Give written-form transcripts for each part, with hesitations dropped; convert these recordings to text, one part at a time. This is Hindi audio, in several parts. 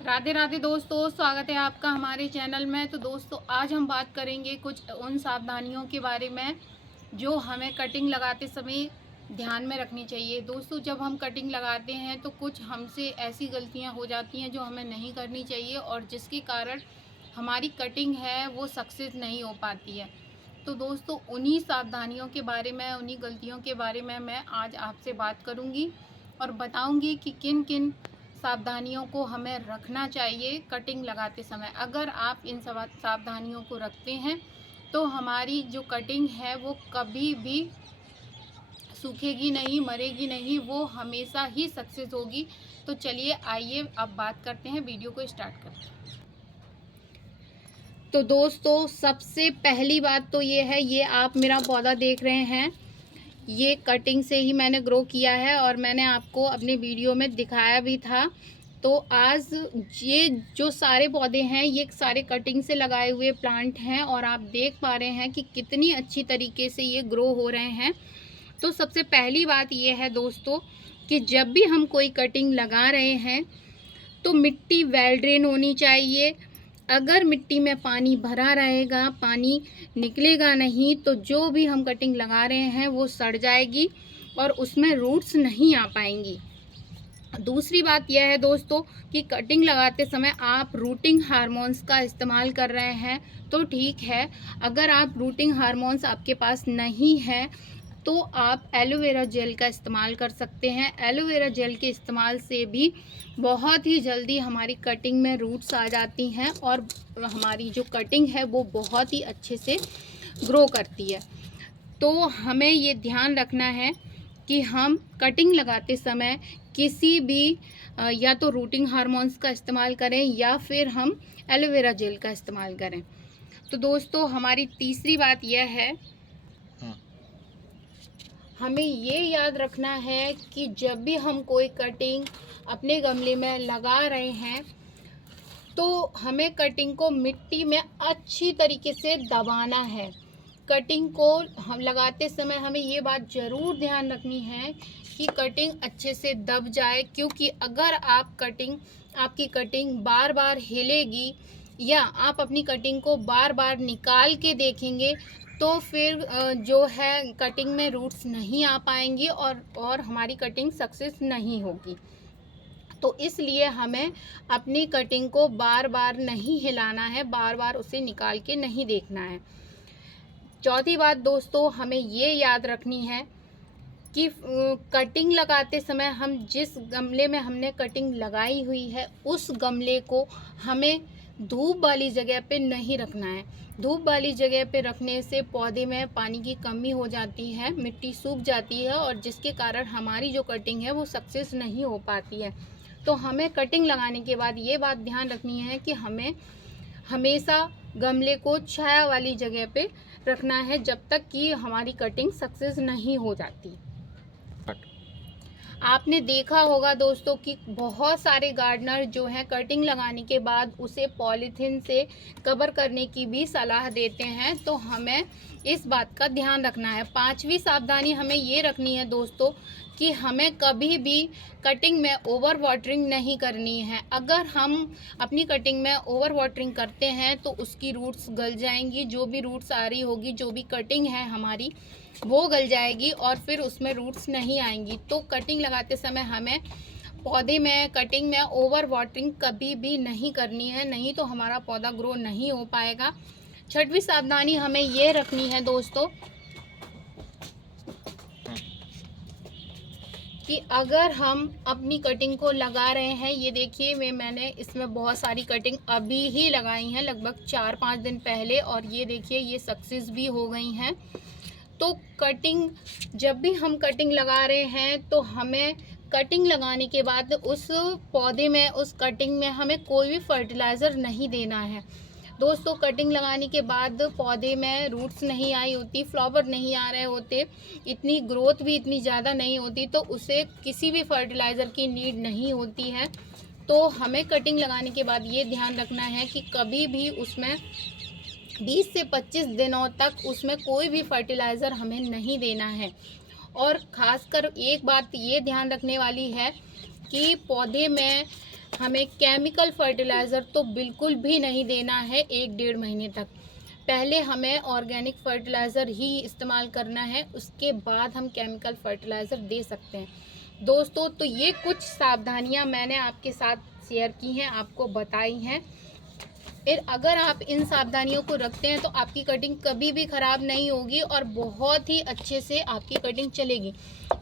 राधे राधे दोस्तों, स्वागत है आपका हमारे चैनल में। तो दोस्तों आज हम बात करेंगे कुछ उन सावधानियों के बारे में जो हमें कटिंग लगाते समय ध्यान में रखनी चाहिए। दोस्तों जब हम कटिंग लगाते हैं तो कुछ हमसे ऐसी गलतियां हो जाती हैं जो हमें नहीं करनी चाहिए और जिसके कारण हमारी कटिंग है वो सक्सेस नहीं हो पाती है। तो दोस्तों उन्हीं सावधानियों के बारे में, उन्हीं गलतियों के बारे में मैं आज आपसे बात करूंगी और बताऊंगी कि किन किन सावधानियों को हमें रखना चाहिए कटिंग लगाते समय। अगर आप इन सावधानियों को रखते हैं तो हमारी जो कटिंग है वो कभी भी सूखेगी नहीं, मरेगी नहीं, वो हमेशा ही सक्सेस होगी। तो चलिए आइए अब बात करते हैं, वीडियो को स्टार्ट करते हैं। तो दोस्तों सबसे पहली बात तो ये है, ये आप मेरा पौधा देख रहे हैं, ये कटिंग से ही मैंने ग्रो किया है और मैंने आपको अपने वीडियो में दिखाया भी था। तो आज ये जो सारे पौधे हैं ये सारे कटिंग से लगाए हुए प्लांट हैं और आप देख पा रहे हैं कि कितनी अच्छी तरीके से ये ग्रो हो रहे हैं। तो सबसे पहली बात ये है दोस्तों कि जब भी हम कोई कटिंग लगा रहे हैं तो मिट्टी वेल ड्रेन होनी चाहिए। अगर मिट्टी में पानी भरा रहेगा, पानी निकलेगा नहीं, तो जो भी हम कटिंग लगा रहे हैं वो सड़ जाएगी और उसमें रूट्स नहीं आ पाएंगी। दूसरी बात यह है दोस्तों कि कटिंग लगाते समय आप रूटिंग हार्मोन्स का इस्तेमाल कर रहे हैं तो ठीक है। अगर आप रूटिंग हार्मोन्स आपके पास नहीं है तो आप एलोवेरा जेल का इस्तेमाल कर सकते हैं। एलोवेरा जेल के इस्तेमाल से भी बहुत ही जल्दी हमारी कटिंग में रूट्स आ जाती हैं और हमारी जो कटिंग है वो बहुत ही अच्छे से ग्रो करती है। तो हमें ये ध्यान रखना है कि हम कटिंग लगाते समय किसी भी या तो रूटिंग हार्मोन्स का इस्तेमाल करें या फिर हम एलोवेरा जेल का इस्तेमाल करें। तो दोस्तों हमारी तीसरी बात यह है, हमें ये याद रखना है कि जब भी हम कोई कटिंग अपने गमले में लगा रहे हैं तो हमें कटिंग को मिट्टी में अच्छी तरीके से दबाना है। कटिंग को हम लगाते समय हमें ये बात ज़रूर ध्यान रखनी है कि कटिंग अच्छे से दब जाए, क्योंकि अगर आपकी कटिंग बार बार हिलेगी या आप अपनी कटिंग को बार बार निकाल के देखेंगे तो फिर जो है कटिंग में रूट्स नहीं आ पाएंगी और हमारी कटिंग सक्सेस नहीं होगी। तो इसलिए हमें अपनी कटिंग को बार बार नहीं हिलाना है, बार बार उसे निकाल के नहीं देखना है। चौथी बात दोस्तों हमें ये याद रखनी है कि कटिंग लगाते समय हम जिस गमले में हमने कटिंग लगाई हुई है उस गमले को हमें धूप वाली जगह पे नहीं रखना है। धूप वाली जगह पे रखने से पौधे में पानी की कमी हो जाती है, मिट्टी सूख जाती है और जिसके कारण हमारी जो कटिंग है वो सक्सेस नहीं हो पाती है। तो हमें कटिंग लगाने के बाद ये बात ध्यान रखनी है कि हमें हमेशा गमले को छाया वाली जगह पे रखना है जब तक कि हमारी कटिंग सक्सेस नहीं हो जाती। आपने देखा होगा दोस्तों कि बहुत सारे गार्डनर जो हैं कटिंग लगाने के बाद उसे पॉलीथीन से कवर करने की भी सलाह देते हैं। तो हमें इस बात का ध्यान रखना है। पांचवी सावधानी हमें ये रखनी है दोस्तों कि हमें कभी भी कटिंग में ओवर वाटरिंग नहीं करनी है। अगर हम अपनी कटिंग में ओवर वाटरिंग करते हैं तो उसकी रूट्स गल जाएंगी, जो भी रूट्स आ रही होगी, जो भी कटिंग है हमारी वो गल जाएगी और फिर उसमें रूट्स नहीं आएंगी। तो कटिंग लगाते समय हमें पौधे में कटिंग में ओवर वाटरिंग कभी भी नहीं करनी है, नहीं तो हमारा पौधा ग्रो नहीं हो पाएगा। छठवीं सावधानी हमें ये रखनी है दोस्तों कि अगर हम अपनी कटिंग को लगा रहे हैं, ये देखिए मैंने इसमें बहुत सारी कटिंग अभी ही लगाई हैं, लगभग 4-5 दिन पहले, और ये देखिए ये सक्सेस भी हो गई हैं। तो कटिंग जब भी हम कटिंग लगा रहे हैं तो हमें कटिंग लगाने के बाद उस पौधे में, उस कटिंग में हमें कोई भी फर्टिलाइज़र नहीं देना है। दोस्तों कटिंग लगाने के बाद पौधे में रूट्स नहीं आई होती, फ्लावर नहीं आ रहे होते, इतनी ग्रोथ भी इतनी ज़्यादा नहीं होती, तो उसे किसी भी फर्टिलाइज़र की नीड नहीं होती है। तो हमें कटिंग लगाने के बाद ये ध्यान रखना है कि कभी भी उसमें 20 से 25 दिनों तक उसमें कोई भी फर्टिलाइज़र हमें नहीं देना है। और ख़ासकर एक बात ये ध्यान रखने वाली है कि पौधे में हमें केमिकल फर्टिलाइज़र तो बिल्कुल भी नहीं देना है 1-1.5 महीने तक। पहले हमें ऑर्गेनिक फर्टिलाइज़र ही इस्तेमाल करना है, उसके बाद हम केमिकल फर्टिलाइज़र दे सकते हैं। दोस्तों, तो ये कुछ सावधानियां मैंने आपके साथ शेयर की हैं, आपको बताई हैं। फिर अगर आप इन सावधानियों को रखते हैं तो आपकी कटिंग कभी भी ख़राब नहीं होगी और बहुत ही अच्छे से आपकी कटिंग चलेगी।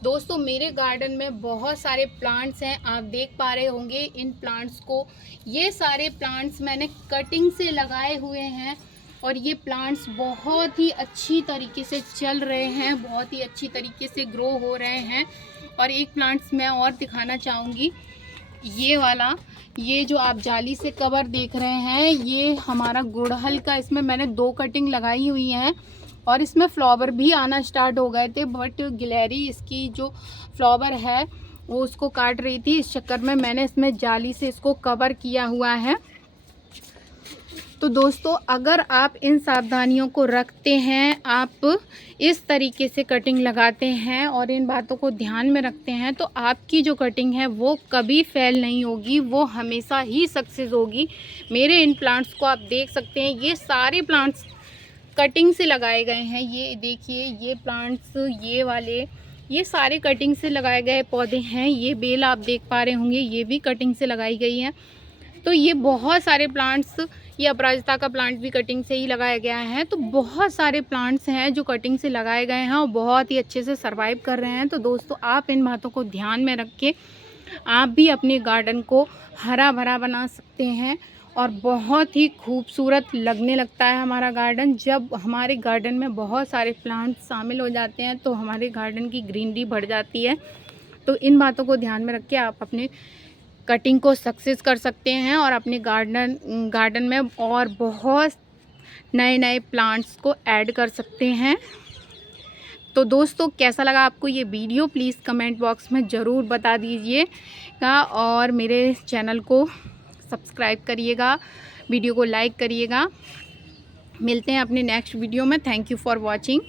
दोस्तों, मेरे गार्डन में बहुत सारे प्लांट्स हैं, आप देख पा रहे होंगे इन प्लांट्स को। ये सारे प्लांट्स मैंने कटिंग से लगाए हुए हैं और ये प्लांट्स बहुत ही अच्छी तरीके से चल रहे हैं, बहुत ही अच्छी तरीके से ग्रो हो रहे हैं। और एक प्लांट्स मैं और दिखाना चाहूँगी, ये वाला, ये जो आप जाली से कवर देख रहे हैं, ये हमारा गुड़हल का, इसमें मैंने 2 कटिंग लगाई हुई हैं और इसमें फ्लावर भी आना स्टार्ट हो गए थे, बट गिलहरी इसकी जो फ्लावर है वो उसको काट रही थी। इस चक्कर में मैंने इसमें जाली से इसको कवर किया हुआ है। तो दोस्तों, अगर आप इन सावधानियों को रखते हैं, आप इस तरीके से कटिंग लगाते हैं और इन बातों को ध्यान में रखते हैं, तो आपकी जो कटिंग है वो कभी फेल नहीं होगी, वो हमेशा ही सक्सेस होगी। मेरे इन प्लांट्स को आप देख सकते हैं, ये सारे प्लांट्स कटिंग से लगाए गए हैं। ये देखिए, ये प्लांट्स, ये वाले, ये सारे कटिंग से लगाए गए पौधे हैं। ये बेल आप देख पा रहे होंगे, ये भी कटिंग से लगाई गई है। तो ये बहुत सारे प्लांट्स, ये अपराजिता का प्लांट भी कटिंग से ही लगाया गया है। तो बहुत सारे प्लांट्स हैं जो कटिंग से लगाए गए हैं और बहुत ही अच्छे से सर्वाइव कर रहे हैं। तो दोस्तों, आप इन बातों को ध्यान में रख के आप भी अपने गार्डन को हरा भरा बना सकते हैं और बहुत ही खूबसूरत लगने लगता है हमारा गार्डन। जब हमारे गार्डन में बहुत सारे प्लांट्स शामिल हो जाते हैं तो हमारे गार्डन की ग्रीनरी बढ़ जाती है। तो इन बातों को ध्यान में रख के आप अपने कटिंग को सक्सेस कर सकते हैं और अपने गार्डन में और बहुत नए नए प्लांट्स को ऐड कर सकते हैं। तो दोस्तों, कैसा लगा आपको ये वीडियो, प्लीज़ कमेंट बॉक्स में ज़रूर बता दीजिएगा और मेरे चैनल को सब्सक्राइब करिएगा, वीडियो को लाइक करिएगा। मिलते हैं अपने नेक्स्ट वीडियो में। Thank you for watching.